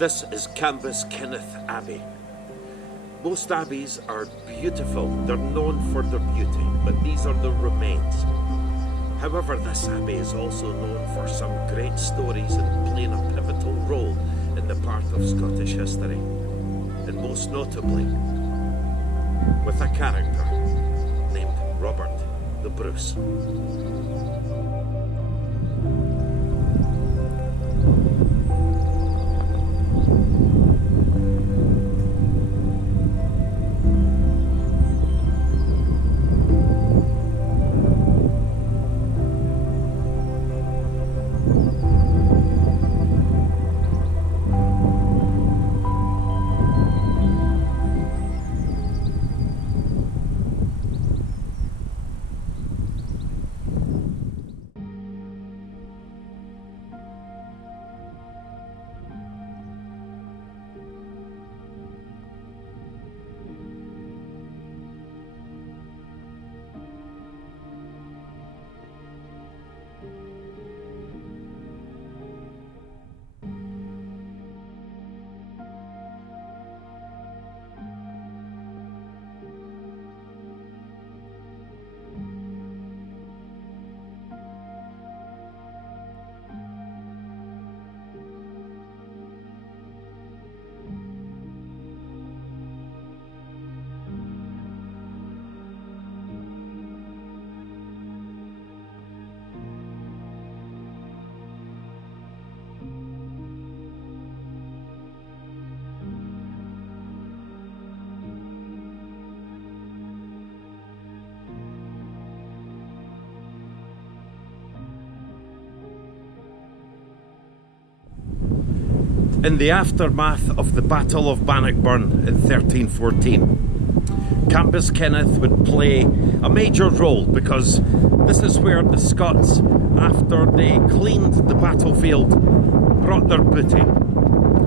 This is Cambuskenneth Abbey. Most abbeys are beautiful, they're known for their beauty, but these are the remains. However, this abbey is also known for some great stories and playing a pivotal role in the part of Scottish history, and most notably with a character named Robert the Bruce. In the aftermath of the Battle of Bannockburn in 1314, Cambuskenneth would play a major role because this is where the Scots, after they cleaned the battlefield, brought their booty.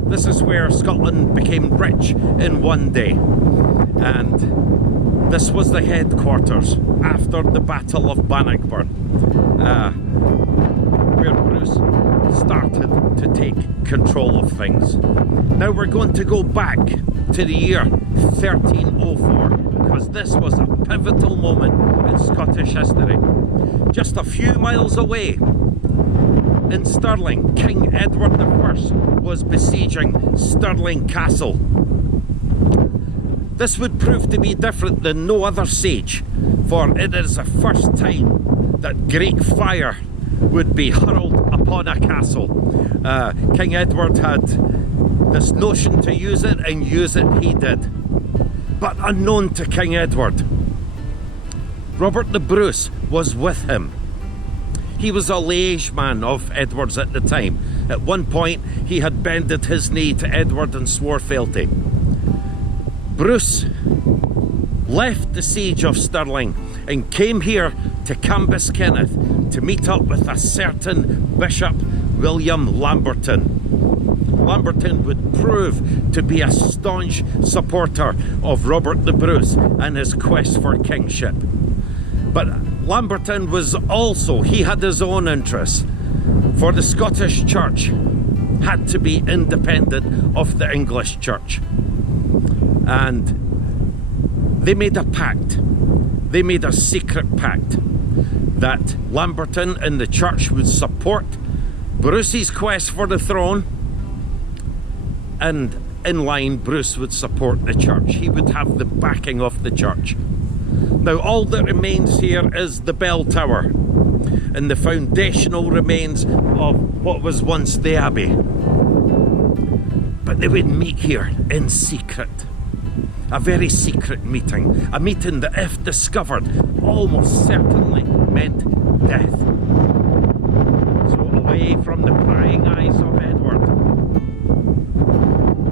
This is where Scotland became rich in one day, and this was the headquarters after the Battle of Bannockburn, where Bruce started to take control of things. Now we're going to go back to the year 1304 because this was a pivotal moment in Scottish history. Just a few miles away in Stirling, King Edward I was besieging Stirling Castle. This would prove to be different than no other siege, for it is the first time that great fire would be hurled upon a castle. King Edward had this notion to use it, and use it he did. But unknown to King Edward, Robert the Bruce was with him. He was a liege man of Edward's at the time. At one point, he had bended his knee to Edward and swore fealty. Bruce left the siege of Stirling and came here to Cambuskenneth to meet up with a certain Bishop William Lamberton. Lamberton would prove to be a staunch supporter of Robert the Bruce and his quest for kingship. But Lamberton was also, he had his own interests, for the Scottish Church had to be independent of the English Church. And they made a pact. They made a secret pact that Lamberton and the church would support Bruce's quest for the throne, and in line Bruce would support the church. He would have the backing of the church. Now all that remains here is the bell tower and the foundational remains of what was once the abbey. But they would meet here in secret. A very secret meeting. A meeting that, if discovered, almost certainly meant death. So away from the prying eyes of Edward,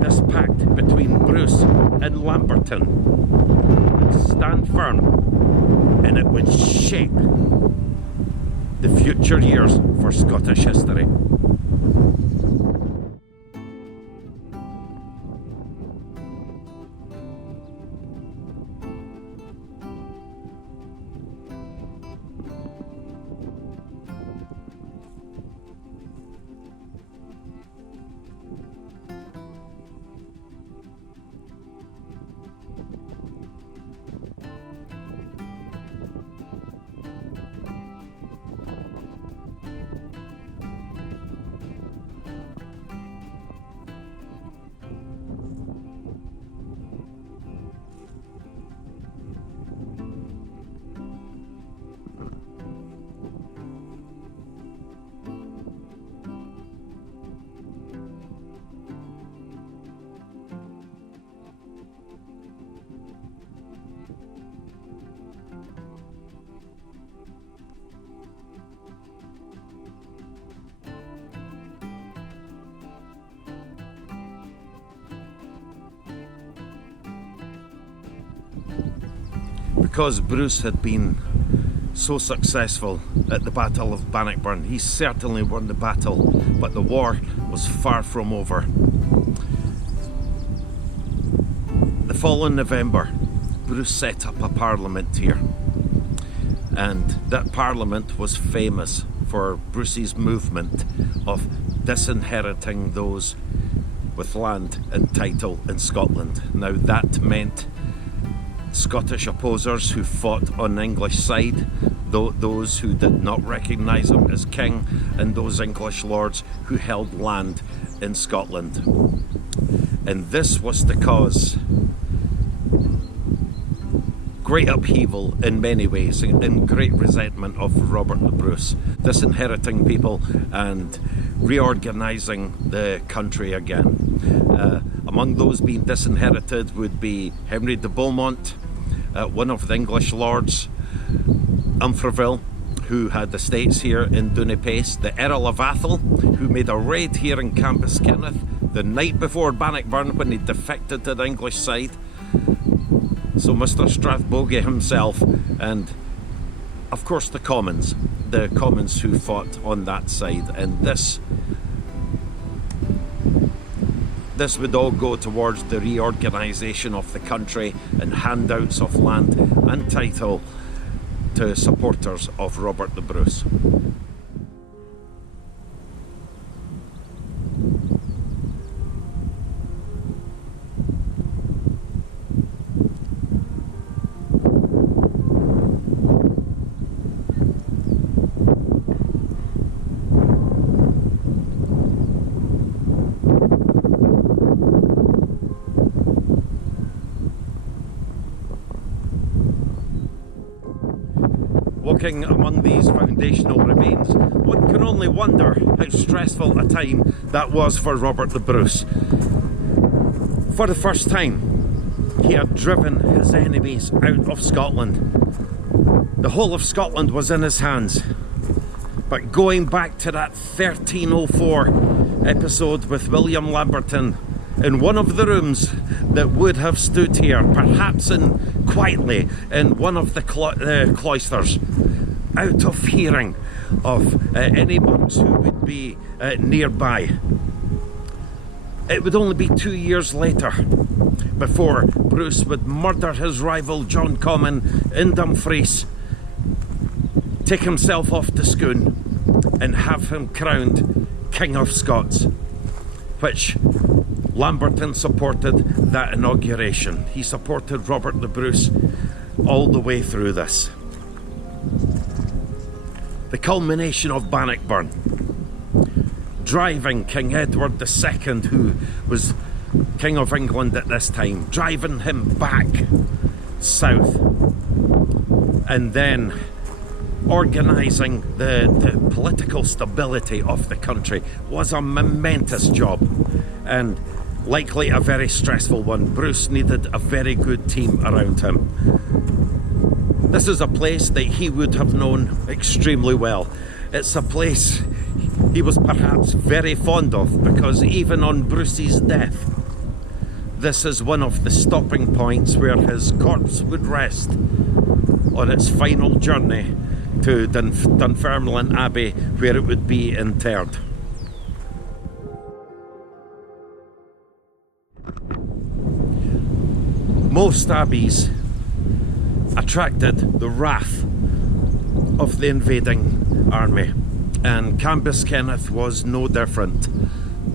this pact between Bruce and Lamberton would stand firm, and it would shape the future years for Scottish history. because Bruce had been so successful at the Battle of Bannockburn. He certainly won the battle, but the war was far from over. The following November, Bruce set up a parliament here, and that parliament was famous for Bruce's movement of disinheriting those with land and title in Scotland. Now that meant Scottish opposers who fought on the English side, those who did not recognise him as king, and those English lords who held land in Scotland. And this was to cause great upheaval in many ways, and great resentment of Robert the Bruce, disinheriting people and reorganising the country again. Among those being disinherited would be Henry de Beaumont, one of the English lords, Umfraville, who had estates here in Dunipace, the Earl of Athol, who made a raid here in Cambuskenneth the night before Bannockburn when he defected to the English side. So Mr. Strathbogie himself, and of course the Commons who fought on that side. And this would all go towards the reorganisation of the country and handouts of land and title to supporters of Robert the Bruce. Walking among these foundational remains, one can only wonder how stressful a time that was for Robert the Bruce. For the first time, he had driven his enemies out of Scotland. The whole of Scotland was in his hands. But going back to that 1304 episode with William Lamberton, in one of the rooms that would have stood here, perhaps quietly in one of the cloisters, out of hearing of any monks who would be nearby. It would only be 2 years later before Bruce would murder his rival John Comyn in Dumfries, take himself off to Scone, and have him crowned King of Scots, which Lamberton supported that inauguration. He supported Robert the Bruce all the way through this. The culmination of Bannockburn, driving King Edward II, who was King of England at this time, driving him back south, and then organising the political stability of the country was a momentous job, and likely a very stressful one. Bruce needed a very good team around him. This is a place that he would have known extremely well. It's a place he was perhaps very fond of, because even on Bruce's death, this is one of the stopping points where his corpse would rest on its final journey to Dunfermline Abbey, where it would be interred. Most abbeys attracted the wrath of the invading army, and Cambuskenneth was no different.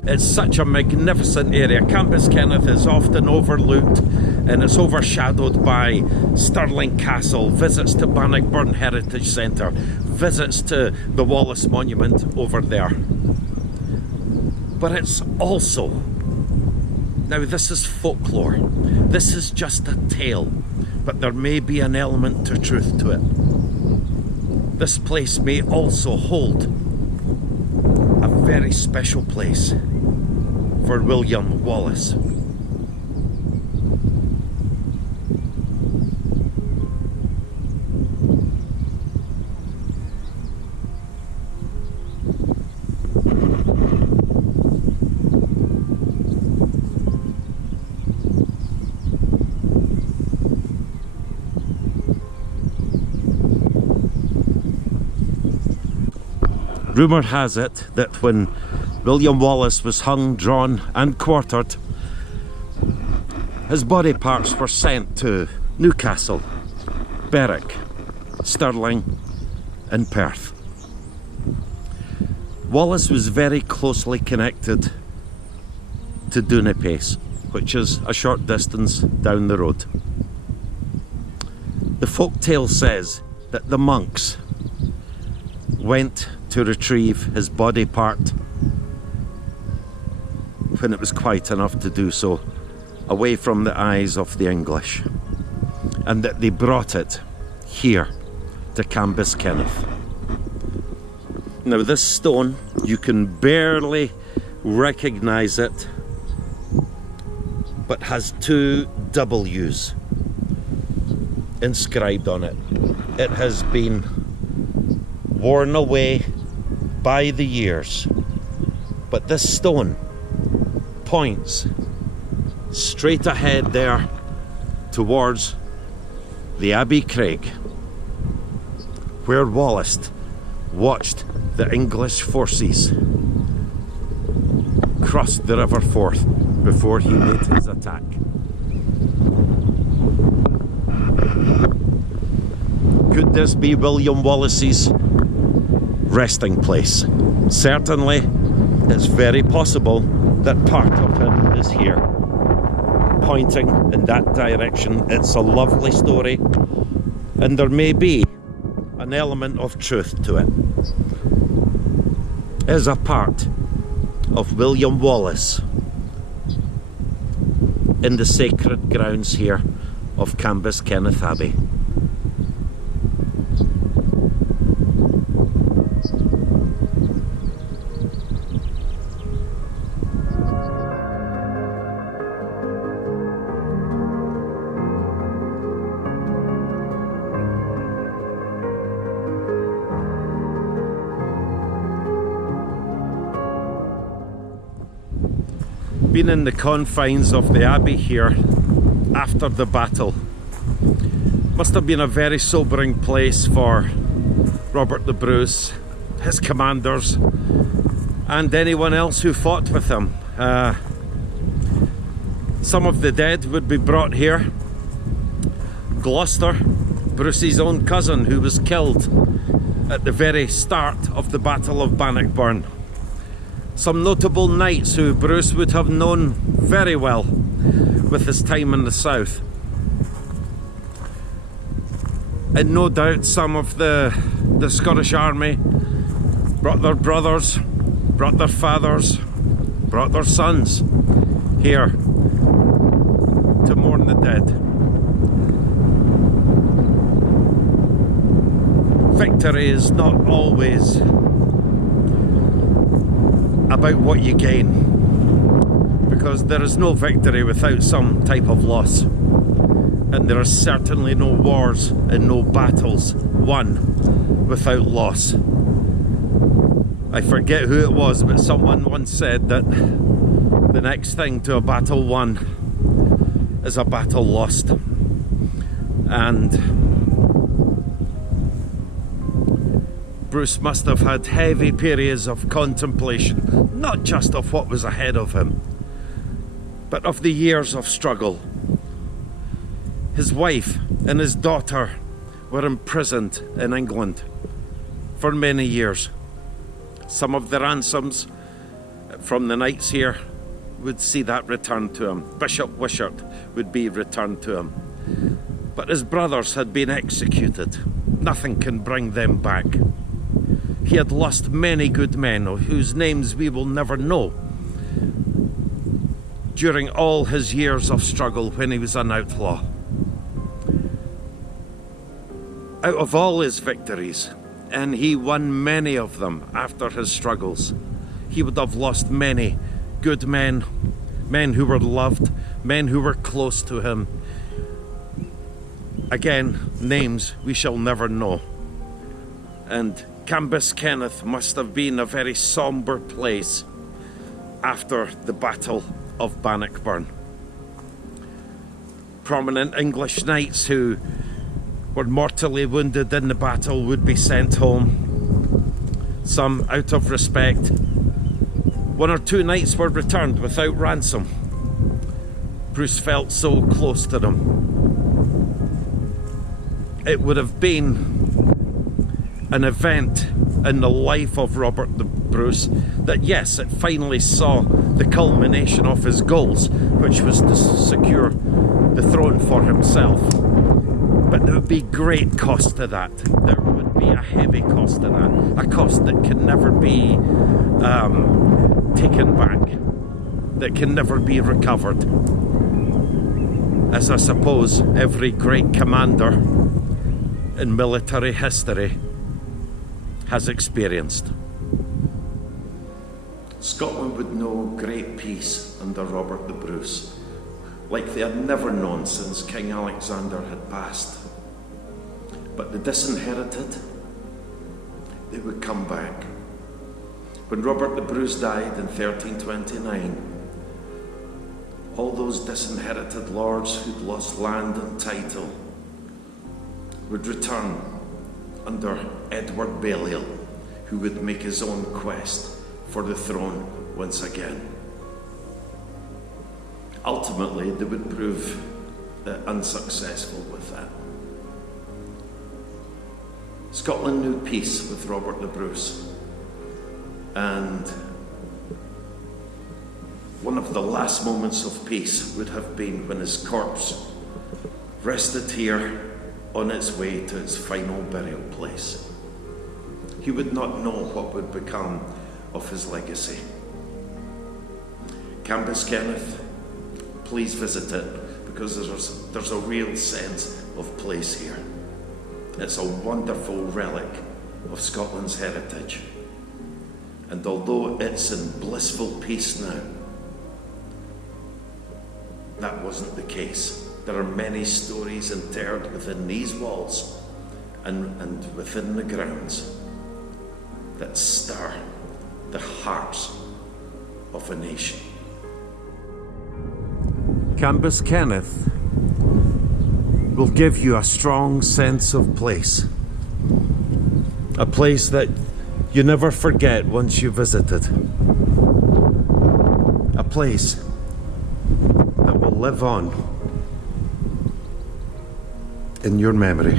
It's such a magnificent area. Cambuskenneth is often overlooked and it's overshadowed by Stirling Castle, visits to Bannockburn Heritage Centre, visits to the Wallace Monument over there. But it's also, now this is folklore, this is just a tale, but there may be an element to truth to it. This place may also hold a very special place for William Wallace. Rumour has it that when William Wallace was hung, drawn and quartered, his body parts were sent to Newcastle, Berwick, Stirling and Perth. Wallace was very closely connected to Dunipace, which is a short distance down the road. The folk tale says that the monks went to retrieve his body part when it was quiet enough to do so, away from the eyes of the English, and that they brought it here to Cambuskenneth. Now this stone, you can barely recognise it, but has two W's inscribed on it. It has been worn away by the years, but this stone points straight ahead there towards the Abbey Craig, where Wallace watched the English forces cross the River Forth before he made his attack. Could this be William Wallace's resting place? Certainly, it's very possible that part of him is here, pointing in that direction. It's a lovely story, and there may be an element of truth to it. As a part of William Wallace in the sacred grounds here of Cambuskenneth Abbey. Been in the confines of the Abbey here after the battle. Must have been a very sobering place for Robert the Bruce, his commanders, and anyone else who fought with him. Some of the dead would be brought here. Gloucester, Bruce's own cousin, who was killed at the very start of the Battle of Bannockburn. Some notable knights who Bruce would have known very well with his time in the south. And no doubt some of the Scottish army brought their brothers, brought their fathers, brought their sons here to mourn the dead. Victory is not always about what you gain, because there is no victory without some type of loss, and there are certainly no wars and no battles won without loss. I forget who it was, but someone once said that the next thing to a battle won is a battle lost. And Bruce must have had heavy periods of contemplation, not just of what was ahead of him, but of the years of struggle. His wife and his daughter were imprisoned in England for many years. Some of the ransoms from the knights here would see that returned to him. Bishop Wishart would be returned to him. But his brothers had been executed. Nothing can bring them back. He had lost many good men whose names we will never know during all his years of struggle when he was an outlaw. Out of all his victories, and he won many of them after his struggles, he would have lost many good men, men who were loved, men who were close to him. Again, names we shall never know. And Cambuskenneth must have been a very sombre place after the Battle of Bannockburn. Prominent English knights who were mortally wounded in the battle would be sent home. some out of respect. 1 or 2 knights were returned without ransom. Bruce felt so close to them. It would have been an event in the life of Robert the Bruce that, yes, it finally saw the culmination of his goals, which was to secure the throne for himself. But there would be great cost to that. There would be a heavy cost to that. A cost that can never be taken back. That can never be recovered. As I suppose every great commander in military history has experienced. Scotland would know great peace under Robert the Bruce, like they had never known since King Alexander had passed. But the disinherited, they would come back. When Robert the Bruce died in 1329, all those disinherited lords who'd lost land and title would return under Edward Balliol, who would make his own quest for the throne once again. Ultimately, they would prove unsuccessful with that. Scotland knew peace with Robert the Bruce, and one of the last moments of peace would have been when his corpse rested here on its way to its final burial place. He would not know what would become of his legacy. Cambuskenneth, please visit it, because there's a real sense of place here. It's a wonderful relic of Scotland's heritage. And although it's in blissful peace now, that wasn't the case. There are many stories interred within these walls and within the grounds that stir the hearts of a nation. Cambuskenneth will give you a strong sense of place. A place that you never forget once you visit it. A place that will live on in your memory.